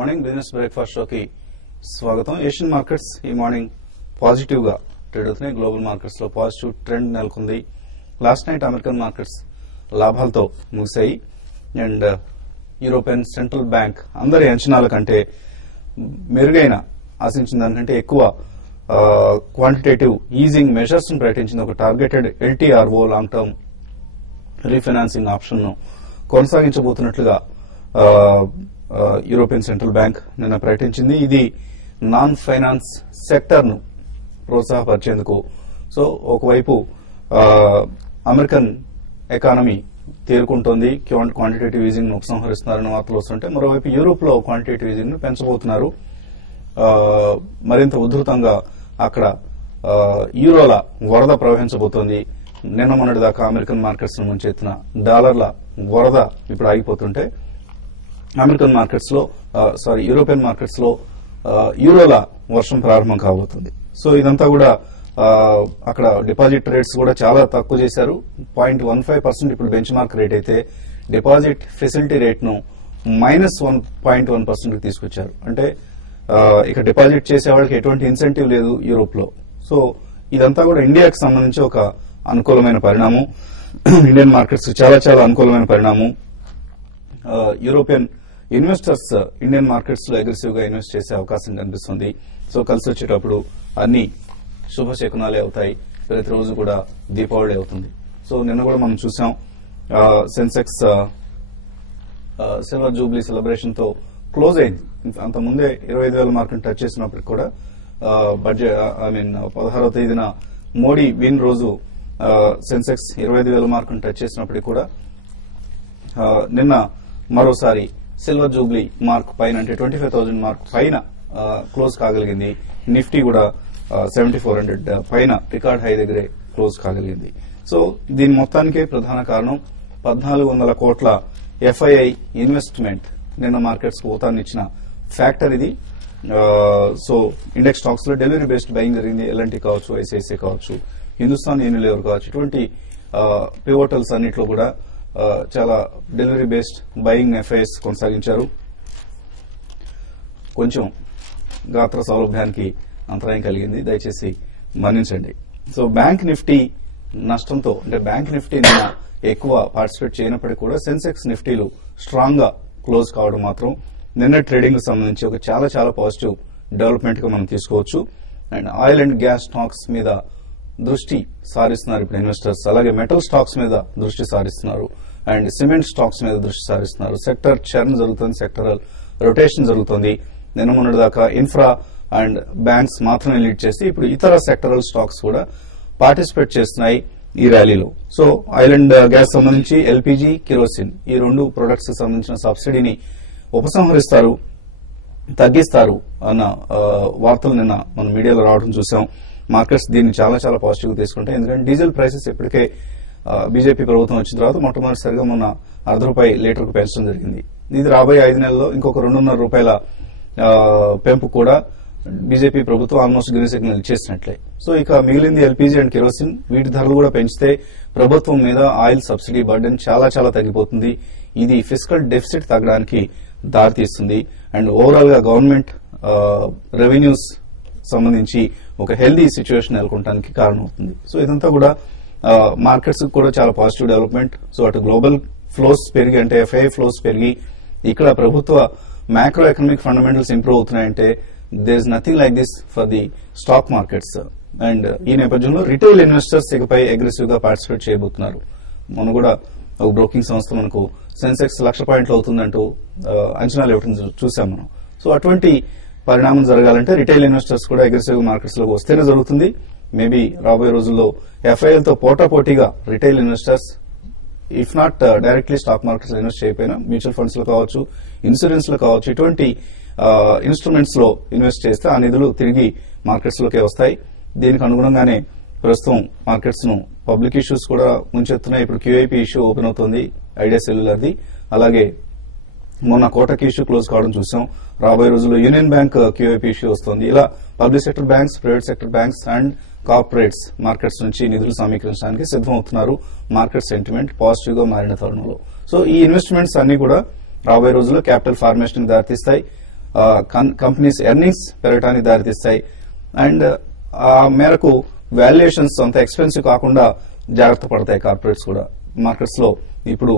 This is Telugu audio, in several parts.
మార్నింగ్ బిజినెస్ బ్రేక్ఫాస్ట్ షోకి స్వాగతం. ఏషియన్ మార్కెట్స్ ఈ మార్నింగ్ పాజిటివ్ గా ట్రేడ్ అవుతున్నాయి. గ్లోబల్ మార్కెట్స్ లో పాజిటివ్ ట్రెండ్ నెలకొంది. లాస్ట్ నైట్ అమెరికన్ మార్కెట్స్ లాభాలతో ముగిశాయి. అండ్ యూరోపియన్ సెంట్రల్ బ్యాంక్ అందరి అంచనాల కంటే మెరుగైన ఆశించిన దానికంటే ఎక్కువ క్వాంటిటేటివ్ ఈజింగ్ మెజర్స్ ను ప్రకటించింది. ఒక targeted LTRO long term refinancing option ను కొనసాగించబోతున్నట్లుగా యూరోపియన్ సెంట్రల్ బ్యాంక్ నిన్న ప్రకటించింది. ఇది నాన్ ఫైనాన్స్ సెక్టర్ ను ప్రోత్సాహపరిచేందుకు. సో ఒకవైపు అమెరికన్ ఎకానమీ తేరుకుంటోంది, క్వాంటిటేటివ్ ఈజింగ్ ను ఉపసంహరిస్తున్నారని వార్తలు వస్తుంటే, మరోవైపు యూరోప్ లో క్వాంటిటేటివ్ ఈజింగ్ ను పెంచబోతున్నారు. మరింత ఉధృతంగా అక్కడ యూరోల వరద ప్రవహించబోతోంది. నిన్న మొన్నటి దాకా అమెరికన్ మార్కెట్స్ ను ముంచెత్తిన డాలర్ల వరద ఇప్పుడు ఆగిపోతుంటే అమెరికన్ మార్కెట్స్ లో యూరోపియన్ మార్కెట్స్ లో యూరోల వర్షం ప్రారంభం కాబోతుంది. సో ఇదంతా కూడా అక్కడ డిపాజిట్ రేట్స్ కూడా చాలా తక్కువ చేశారు. 0.15% ఇప్పుడు బెంచ్ మార్క్ రేట్ అయితే డిపాజిట్ ఫెసిలిటీ రేట్ ను -1.1% తీసుకొచ్చారు. అంటే ఇక డిపాజిట్ చేసే వాళ్ళకి ఎటువంటి ఇన్సెంటివ్ లేదు యూరోప్ లో. సో ఇదంతా కూడా ఇండియాకి సంబంధించి ఒక అనుకూలమైన పరిణామం. ఇండియన్ మార్కెట్స్ చాలా చాలా అనుకూలమైన పరిణామం. యూరోపియన్ ఇన్వెస్టర్స్ ఇండియన్ మార్కెట్స్ లో అగ్రెసివ్ గా ఇన్వెస్ట్ చేసే అవకాశం కనిపిస్తుంది. సో కలిసి వచ్చేటప్పుడు అన్ని శుభశకునాలే అవుతాయి. ప్రతిరోజు కూడా దీపావళి అవుతుంది. సో నిన్న కూడా మనం చూసాం సెన్సెక్స్ సిల్వర్ జూబ్లీ సెలబ్రేషన్ తో క్లోజ్ అయింది. అంత ముందే 25,000 మార్కును టచ్ చేసినప్పటికి కూడా బడ్జెట్ 16వ తేదీన మోడీ విన్ రోజు సెన్సెక్స్ 25,000 మార్కును టచ్ చేసినప్పటికీ కూడా నిన్న మరోసారి సిల్వర్ జూబ్లీ మార్క్ పైన, అంటే 25,000 మార్క్ పైన క్లోజ్ కాగలిగింది. నిఫ్టీ కూడా 7,400 పైన రికార్డ్ హై దగ్గరే క్లోజ్ కాగలిగింది. సో దీని మొత్తానికే ప్రధాన కారణం 1,400 కోట్ల ఎఫ్ఐఐ ఇన్వెస్ట్మెంట్ నిన్న మార్కెట్స్ కు ఊతాన్ని ఇచ్చిన ఫ్యాక్టర్ ఇది. సో ఇండెక్స్ స్టాక్స్ లో డెలివరీ బేస్డ్ బయింగ్ జరిగింది. ఎల్ఎన్టీ కావచ్చు, ఐసిఐసిఐ కావచ్చు, హిందుస్థాన్ యూనిలివర్ కావచ్చు, ఇటువంటి పివోటల్స్ అన్నిట్లో కూడా చాలా డెలివరీ బేస్డ్ బయింగ్ ఎఫ్ఐఎస్ కొనసాగించారు. కొంచెం గాత్ర సౌలభ్యానికి అంతరాయం కలిగింది, దయచేసి మన్నించండి. సో బ్యాంక్ నిఫ్టీ నష్టంతో, అంటే బ్యాంక్ నిఫ్టీ నిన్న ఎక్కువ పార్టిసిపేట్ చేయనప్పటికీ కూడా సెన్సెక్స్ నిఫ్టీలు స్ట్రాంగ్ గా క్లోజ్ కావడం మాత్రం నిన్న ట్రేడింగ్ కు సంబంధించి ఒక చాలా చాలా పాజిటివ్ డెవలప్మెంట్ గా మనం తీసుకోవచ్చు. And oil and gas stocks మీద దృష్టి సారిస్తున్నారు ఇప్పుడు ఇన్వెస్టర్స్. అలాగే మెటల్ స్టాక్స్ మీద దృష్టి సారిస్తున్నారు. అండ్ సిమెంట్ స్టాక్స్ మీద దృష్టి సారిస్తున్నారు. సెక్టర్ చర్న్ జరుగుతుంది, సెక్టరల్ రొటేషన్ జరుగుతుంది. నిన్న మొన్నటి దాకా ఇన్ఫ్రా అండ్ బ్యాంక్స్ మాత్రమే లీడ్ చేసి ఇప్పుడు ఇతర సెక్టరల్ స్టాక్స్ కూడా పార్టిసిపేట్ చేస్తున్నాయి ఈ ర్యాలీలో. సో ఆయిల్ అండ్ గ్యాస్ సంబంధించి ఎల్పీజీ, కిరోసిన్ ఈ రెండు ప్రొడక్ట్స్ సంబంధించిన సబ్సిడీని ఉపసంహరిస్తారు, తగ్గిస్తారు అన్న వార్తలు నిన్న మనం మీడియాలో రావడం చూసాం. మార్కెట్స్ దీన్ని చాలా చాలా పాజిటివ్ గా తీసుకుంటాయి. ఎందుకంటే డీజిల్ ప్రైసెస్ ఇప్పటికే బీజేపీ ప్రభుత్వం వచ్చిన తర్వాత మొట్టమొదటిసారిగా మొన్న ₹1 లీటర్ కు పెంచడం జరిగింది. ఇది రాబోయే 5 నెలల్లో ఇంకొక ₹2.5 పెంపు కూడా బీజేపీ ప్రభుత్వం ఆల్మోస్ట్ గ్రీన్ సిగ్నల్ ఇచ్చేసినట్లే. సో ఇక మిగిలింది ఎల్పీజీ అండ్ కిరోసిన్. వీటి ధరలు కూడా పెంచితే ప్రభుత్వం మీద ఆయిల్ సబ్సిడీ బర్డెన్ చాలా చాలా తగ్గిపోతుంది. ఇది ఫిస్కల్ డెఫిసిట్ తగ్గడానికి దారితీస్తుంది. అండ్ ఓవరాల్ గా గవర్నమెంట్ రెవెన్యూస్ సంబంధించి ఒక హెల్దీ సిచ్యువేషన్ నెలకొనడానికి కారణమవుతుంది. సో ఇదంతా కూడా మార్కెట్స్ కూడా చాలా పాజిటివ్ డెవలప్మెంట్. సో అటు గ్లోబల్ ఫ్లోస్ పెరిగి, అంటే ఎఫ్ఐఐ ఫ్లోస్ పెరిగి, ఇక్కడ ప్రభుత్వ మ్యాక్రో ఎకనామిక్ ఫండమెంటల్స్ ఇంప్రూవ్ అవుతున్నాయంటే there is nothing like this for the stock markets. And ఈ నేపథ్యంలో రిటైల్ ఇన్వెస్టర్స్ ఇకపై అగ్రెసివ్ గా పార్టిసిపేట్ చేయబోతున్నారు. మనం కూడా ఒక బ్రోకింగ్ సంస్థ మనకు సెన్సెక్స్ 1,00,000 పాయింట్లు అవుతుందంటూ అంచనాలు ఇవ్వడం చూసాం మనం. సో అటువంటి పరిణామం జరగాలంటే రిటైల్ ఇన్వెస్టర్స్ కూడా అగ్రెసివ్ మార్కెట్స్ లోకి వస్తేనే జరుగుతుంది. మేబీ రాబోయే రోజుల్లో ఎఫ్ఐఎల్ తో పోటాపోటీగా retail investors if not directly stock markets లో ఇన్వెస్ట్ చేయకపోయినా మ్యూచువల్ ఫండ్స్ లో కావచ్చు, ఇన్సూరెన్స్ లో కావచ్చు, ఇటువంటి ఇన్స్ట్రుమెంట్స్ లో ఇన్వెస్ట్ చేస్తే ఆ నిధులు తిరిగి మార్కెట్స్ లోకే వస్తాయి. దీనికి అనుగుణంగానే ప్రస్తుతం మార్కెట్స్ ను పబ్లిక్ ఇష్యూస్ కూడా ముంచెత్తున్నాయి. ఇప్పుడు క్యూఐపీ ఇష్యూ ఓపెన్ అవుతుంది ఐడియా సెల్యులర్ది. అలాగే మొన్న కోటక్ ఇష్యూ క్లోజ్ కావడం చూసాం. రాబోయే రోజుల్లో యూనియన్ బ్యాంక్ క్యూఐపీ ఇష్యూ వస్తుంది. ఇలా public sector banks, private sector banks and corporates markets నుంచి నిధులు సమీకరించడానికి సిద్దమవుతున్నారు. మార్కెట్ సెంటిమెంట్ పాజిటివ్ గా మారిన తరుణంలో. సో ఈ ఇన్వెస్ట్మెంట్స్ అన్ని కూడా రాబోయే రోజుల్లో క్యాపిటల్ ఫార్మేషన్ దారితీస్తాయి. కంపెనీస్ ఎర్నింగ్స్ పెరగడానికి దారితీస్తాయి. అండ్ ఆ మేరకు వాల్యుయేషన్స్ అంత ఎక్స్పెన్సివ్ కాకుండా జాగ్రత్త పడతాయి కార్పొరేట్స్ కూడా. మార్కెట్స్ లో ఇప్పుడు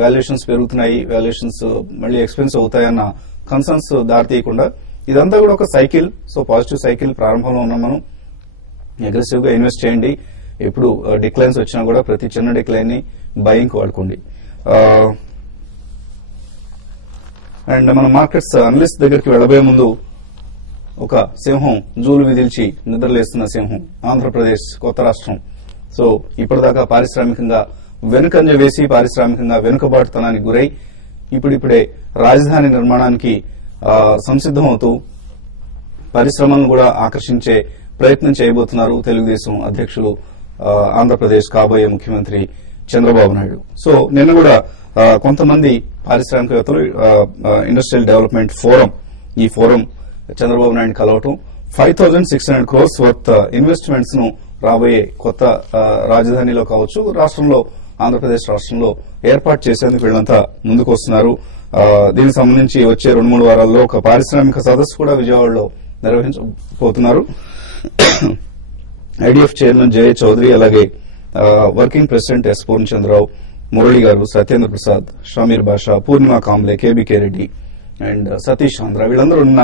వాల్యుయేషన్స్ పెరుగుతున్నాయి, వాల్యుయేషన్స్ మళ్ళీ ఎక్స్పెన్సివ్ అవుతాయన్న కన్సర్న్స్ దారితీయకుండా ఇదంతా కూడా ఒక సైకిల్. సో పాజిటివ్ సైకిల్ ప్రారంభంలో ఉన్నాం మనం. అగ్రెసివ్ గా ఇన్వెస్ట్ చేయండి. ఎప్పుడు డిక్లైన్స్ వచ్చినా కూడా ప్రతి చిన్న డిక్లైన్ ని బయింగ్ వాడుకోండి. అండ్ మన మార్కెట్స్ అనలిస్ట్ దగ్గరికి వెళ్లబోయే ముందు ఒక సింహం జూలు విదిల్చి నిద్రలేస్తున్న సింహం ఆంధ్రప్రదేశ్ కొత్త రాష్ట్రం. సో ఇప్పటిదాకా పారిశ్రామికంగా వెనుకంజ వేసి పారిశ్రామికంగా వెనుకబాటుతనానికి గురై ఇప్పుడిప్పుడే రాజధాని నిర్మాణానికి సంసిద్దమవుతూ పరిశ్రమలను కూడా ఆకర్షించే ప్రయత్నం చేయబోతున్నారు తెలుగుదేశం అధ్యక్షులు ఆంధ్రప్రదేశ్ కాబోయే ముఖ్యమంత్రి చంద్రబాబు నాయుడు. సో నిన్న కూడా కొంతమంది పారిశ్రామికవేత్తలు ఇండస్ట్రియల్ డెవలప్మెంట్ ఫోరం, ఈ ఫోరం చంద్రబాబు నాయుడు కలవటం 5,600 crores వర్త్ ఇన్వెస్ట్మెంట్స్ ను రాబోయే కొత్త రాజధానిలో కావచ్చు, రాష్ట్రంలో ఆంధ్రప్రదేశ్ రాష్ట్రంలో ఏర్పాటు చేసేందుకు వీళ్ళంతా ముందుకు వస్తున్నారు. దీనికి సంబంధించి వచ్చే 2-3 వారాల్లో ఒక పారిశ్రామిక సదస్సు కూడా విజయవాడలో నిర్వహించబోతున్నారు. ఐడిఎఫ్ చైర్మన్ జయ చౌదరి, అలాగే working president S Purnachandra Rao, Murali గారు, సత్యేంద్ర ప్రసాద్, షమీర్ బాషా, పూర్ణిమ కాంబ్లే, కేబీకే రెడ్డి అండ్ సతీష్ ఆంధ్ర వీళ్ళందరూ ఉన్న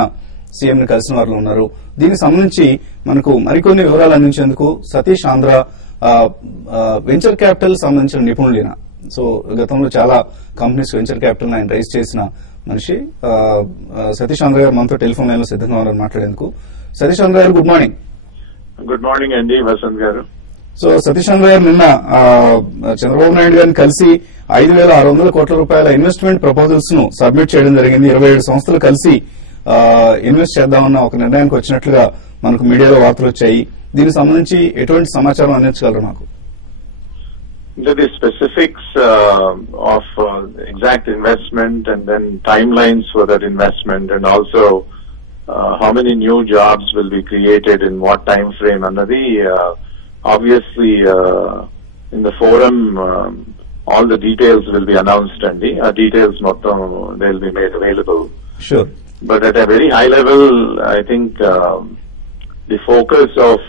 సీఎం ని కలిసిన వారు ఉన్నారు. దీనికి సంబంధించి మనకు మరికొన్ని వివరాలు అందించేందుకు సతీష్ ఆంధ్ర వెంచర్ క్యాపిటల్ సంబంధించిన నిపుణులైన, సో గతంలో చాలా కంపెనీస్ వెంచర్ క్యాపిటల్ ఆయన రైజ్ చేసిన మనిషి సతీష్ ఆంధ్ర గారు మనతో టెలిఫోన్ లైన్ లో సిద్ధంగా ఉన్నారని మాట్లాడేందుకు. సతీష్ ఆంధ్ర గారు గుడ్ మార్నింగ్. గుడ్ మార్నింగ్ అండి వసంత్ గారు. సో సతీష్ ఆంధ్ర గారు నిన్న చంద్రబాబు నాయుడు గారిని కలిసి 5,600 కోట్ల రూపాయల ఇన్వెస్ట్మెంట్ ప్రపోజల్స్ ను సబ్మిట్ చేయడం జరిగింది. 27 సంస్థలు కలిసి ఇన్వెస్ట్ చేద్దామన్న ఒక నిర్ణయానికి వచ్చినట్లుగా మనకు మీడియాలో వార్తలు వచ్చాయి. దీనికి సంబంధించి ఎటువంటి సమాచారం అందించగలరు నాకు? The specifics of exact investment and then timelines for that investment and also how many new jobs will be created in what time frame annadi obviously in the forum all the details will be announced and the details mottham they'll be made available. Sure. But at a very high level I think the focus of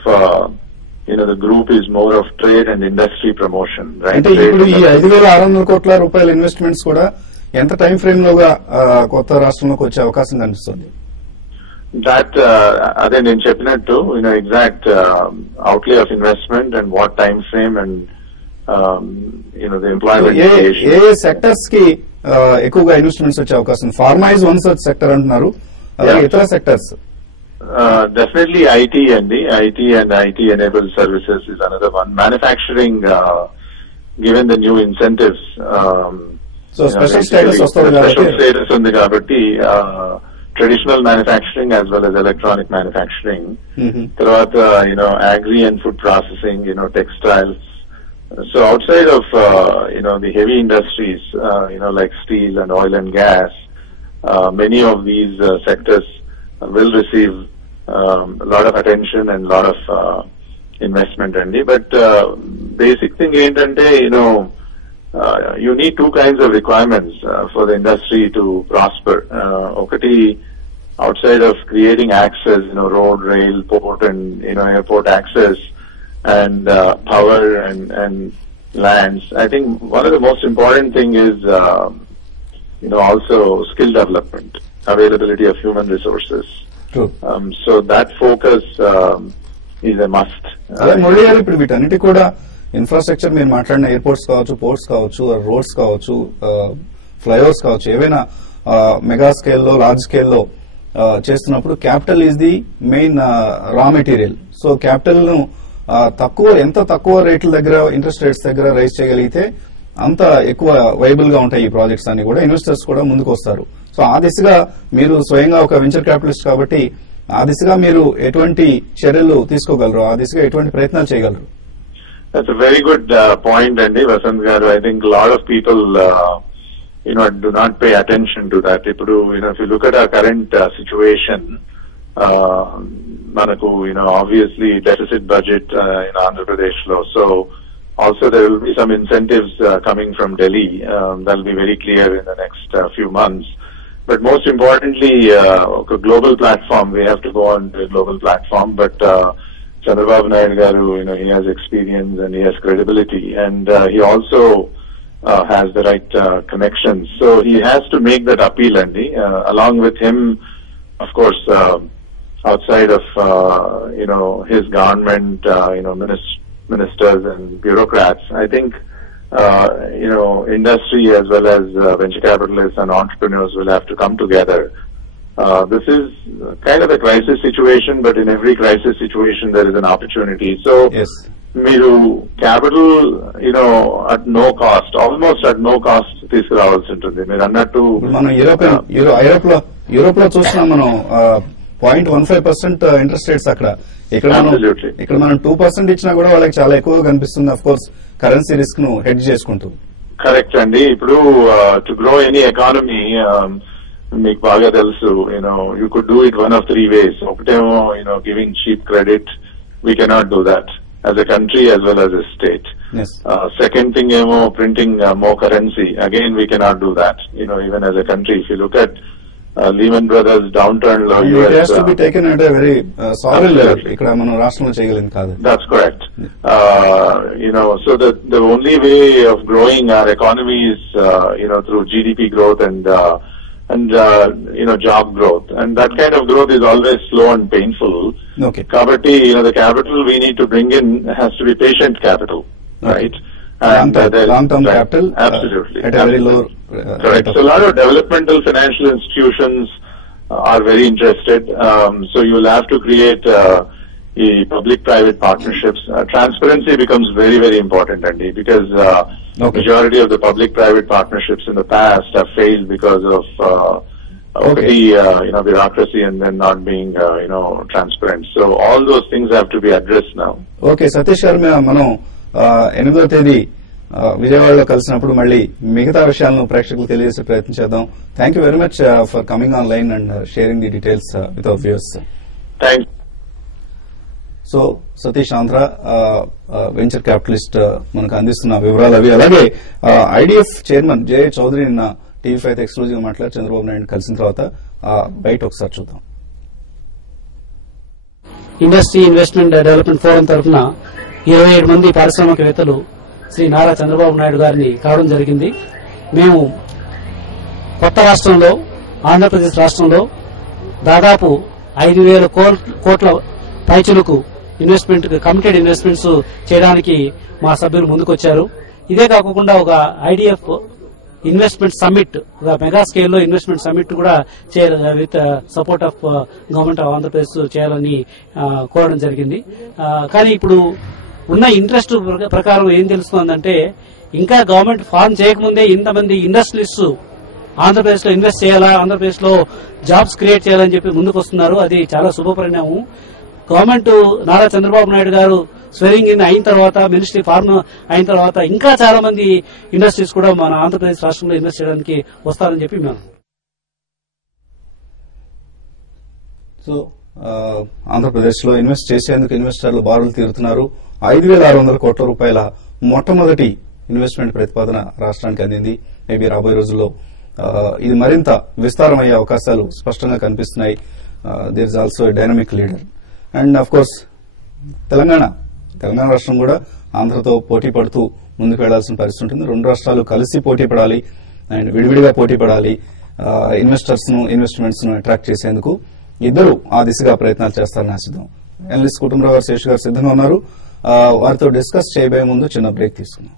the group is more of trade and industry promotion, right? అంటే ఇప్పుడు ఈ 5,600 కోట్ల రూపాయల ఇన్వెస్ట్మెంట్స్ కూడా ఎంత టైం ఫ్రేమ్ లోగా కొత్త రాష్ట్రంలోకి వచ్చే అవకాశం కనిపిస్తుంది? That అదే నేను చెప్పినట్టు exact outlay of investment and what time frame and the employment creation. A sectors కి ఎక్కువగా ఇన్వెస్ట్మెంట్స్ వచ్చే అవకాశం? Pharma is one such sector అంటున్నారు, అలాగే ఇతర sectors? Definitely IT and IT-enabled services is another one. Manufacturing, given the new incentives. So special status undi kabatti traditional manufacturing as well as electronic manufacturing. Tarvata, agri and food processing, textiles. So outside of, the heavy industries, like steel and oil and gas, many of these sectors will receive a lot of attention and a lot of investment and but basic thing entante you need two kinds of requirements for the industry to prosper. Okati outside of creating access, road, rail, port and airport access and power and lands. I think one of the most important thing is also skill development, availability of human resources. True. So that focus is a must. Murali గారు, ఇప్పుడు వీటన్నిటి కూడా ఇన్ఫ్రాస్ట్రక్చర్ మీరు మాట్లాడిన ఎయిర్పోర్ట్స్ కావచ్చు, పోర్ట్స్ కావచ్చు, రోడ్స్ కావచ్చు, ఫ్లైఓవర్స్ కావచ్చు, ఏవైనా మెగా స్కేల్లో లార్జ్ స్కేల్లో చేస్తున్నప్పుడు capital is the main raw material. So capital ను ఎంత తక్కువ రేట్ల దగ్గర, ఇంట్రెస్ట్ రేట్స్ దగ్గర రైజ్ చేయగలిగితే అంత ఎక్కువ వైబుల్ గా ఉంటాయి ఈ ప్రాజెక్ట్స్ అన్ని కూడా. ఇన్వెస్టర్స్ కూడా ముందుకు వస్తారు. సో ఆ దిశగా మీరు స్వయంగా ఒక వెంచర్ క్యాపిటలిస్ట్ కాబట్టి ఆ దిశగా మీరు ఎటువంటి చర్యలు తీసుకోగలరు, ఆ దిశగా ఎటువంటి ప్రయత్నాలు చేయగలరు? That's a very good point, Andy Vasant garu. I think a lot of people, do not pay attention to that. If you look at our current situation, manaku, obviously deficit budget in Andhra Pradesh lo. So also there will be some incentives coming from Delhi. That will be very clear in the next few months. but most importantly, a global platform. We have to go on to a global platform. But Chandrababu Naidu garu, he has experience and he has credibility, and he also has the right connections. So he has to make that appeal, Andy. Along with him, of course, outside of his government, ministers and bureaucrats, I think industry as well as venture capitalists and entrepreneurs will have to come together. This is kind of a crisis situation, but in every crisis situation there is an opportunity. So yes. మీరు capital at no cost, almost at no cost తీసుకురావాల్సి ఉంటుంది. మీరు అన్నట్టు మనం యూరోప్ లో చూస్తున్నాం మనం 0.15% ఇంట్రెస్ట్ రేట్స్ అక్కడ. ఇక్కడ మనం 2% ఇచ్చినా కూడా వాళ్ళకి చాలా ఎక్కువగా కనిపిస్తుంది. అఫ్ కోర్స్ కరెన్సీ రిస్క్ ను హెడ్జ్ చేసుకుంటూ. కరెక్ట్ అండి. ఇప్పుడు టు గ్రో ఎనీ ఎకానమీ మీకు బాగా తెలుసు, you could do it 1 of 3 ways. ఒకటేమో giving cheap credit, we cannot do that as a country as well as a state. Yes. Second thing, printing more currency. Again, we cannot do that. Even as a country, if you look at Lehman Brothers downturn, it has to be taken at a very sovereign level. Ikkada manu rashtramo cheyagalem kaadu. That's correct. So the only way of growing our economy is through GDP growth and job growth, and that kind of growth is always slow and painful. Okay. Kabatti, the capital we need to bring in has to be patient capital, right? And long-term capital, absolutely, at a very low. Correct. So a lot of developmental financial institutions are very interested. So you'll have to create public-private partnerships. Transparency becomes very, very important, Andy, because majority of the public-private partnerships in the past have failed because of bureaucracy and then not being transparent. So all those things have to be addressed now. Okay, Satish Sharma, మనం 8వ తేదీ విజయవాడలో కలిసినప్పుడు మళ్ళీ మిగతా విషయాలను ప్రేక్షకులకు తెలియజేసే ప్రయత్నం చేద్దాం. Thank you very much for coming online and sharing the details with our viewers. Thanks. So Satish Andhra venture capitalist మనకు అందిస్తున్న వివరాలు అవి. అలాగే ఐడిఎఫ్ చైర్మన్ జే చౌదరి నిన్న టీవీ5 ఎక్స్క్లూజివ్ గా మాట్లాడి చంద్రబాబు నాయుడు కలిసిన తర్వాత బయట ఒకసారి చూద్దాం. ఇండస్ట్రీ ఇన్వెస్ట్మెంట్ డెవలప్మెంట్ ఫోరం తరఫున 27 మంది పారిశ్రామికవేత్తలు శ్రీ నారా చంద్రబాబు నాయుడు గారిని కలవడం జరిగింది. మేము కొత్త రాష్ట్రంలో ఆంధ్రప్రదేశ్ రాష్ట్రంలో దాదాపు 5,000 కోట్ల పైచులకు ఇన్వెస్ట్మెంట్ కమిటెడ్ ఇన్వెస్ట్మెంట్స్ చేయడానికి మా సభ్యులు ముందుకొచ్చారు. ఇదే కాకుండా ఒక ఐడిఎఫ్ ఇన్వెస్ట్మెంట్ సమ్మిట్, ఒక మెగా స్కేల్లో ఇన్వెస్ట్మెంట్ సమ్మిట్ కూడా with support of government of Andhra Pradesh చేయాలని కోరడం జరిగింది. కానీ ఇప్పుడు ఉన్న ఇంట్రెస్ట్ ప్రకారం ఏం తెలుస్తోందంటే, ఇంకా గవర్నమెంట్ ఫార్మ్ చేయకముందే ఇంతమంది ఇండస్ట్రియలిస్టు ఆంధ్రప్రదేశ్ లో ఇన్వెస్ట్ చేయాలా, ఆంధ్రప్రదేశ్ లో జాబ్స్ క్రియేట్ చేయాలని చెప్పి ముందుకు వస్తున్నారు. అది చాలా శుభ పరిణామం. గవర్నమెంట్ నారా చంద్రబాబు నాయుడు గారు స్వెరింగ్ ఇన్ అయిన తర్వాత, మినిస్ట్రీ ఫార్మ్ అయిన తర్వాత ఇంకా చాలా మంది ఇండస్ట్రీస్ కూడా మన ఆంధ్రప్రదేశ్ రాష్ట్రంలో ఇన్వెస్ట్ చేయడానికి వస్తారని చెప్పి మేము. సో ఆంధ్రప్రదేశ్ లో ఇన్వెస్ట్ చేసేందుకు ఇన్వెస్టర్లు బారులు తీరుతున్నారు. 5,600 కోట్ల రూపాయల మొట్టమొదటి ఇన్వెస్ట్మెంట్ ప్రతిపాదన రాష్ట్రానికి అందింది. మేబీ రాబోయే రోజుల్లో ఇది మరింత విస్తారమయ్యే అవకాశాలు స్పష్టంగా కనిపిస్తున్నాయి. There is also dynamic leader. And of course Telangana రాష్ట్రం కూడా ఆంధ్రతో పోటీ పడుతూ ముందుకు వెళ్లాల్సిన పరిస్థితి ఉంటుంది. 2 రాష్ట్రాలు కలిసి పోటీ పడాలి అండ్ విడివిడిగా పోటీ పడాలి. ఇన్వెస్ట్మెంట్స్ ను అట్రాక్ట్ చేసేందుకు ఇద్దరు ఆ దిశగా ప్రయత్నాలు చేస్తారని ఆశిద్దాం. ఎనలిస్ట్ కుటుంబరావు గారు, శేష్ గారు సిద్ధంగా ఉన్నారు. వారితో డిస్కస్ చేయబోయే ముందు చిన్న బ్రేక్ తీసుకుందాం.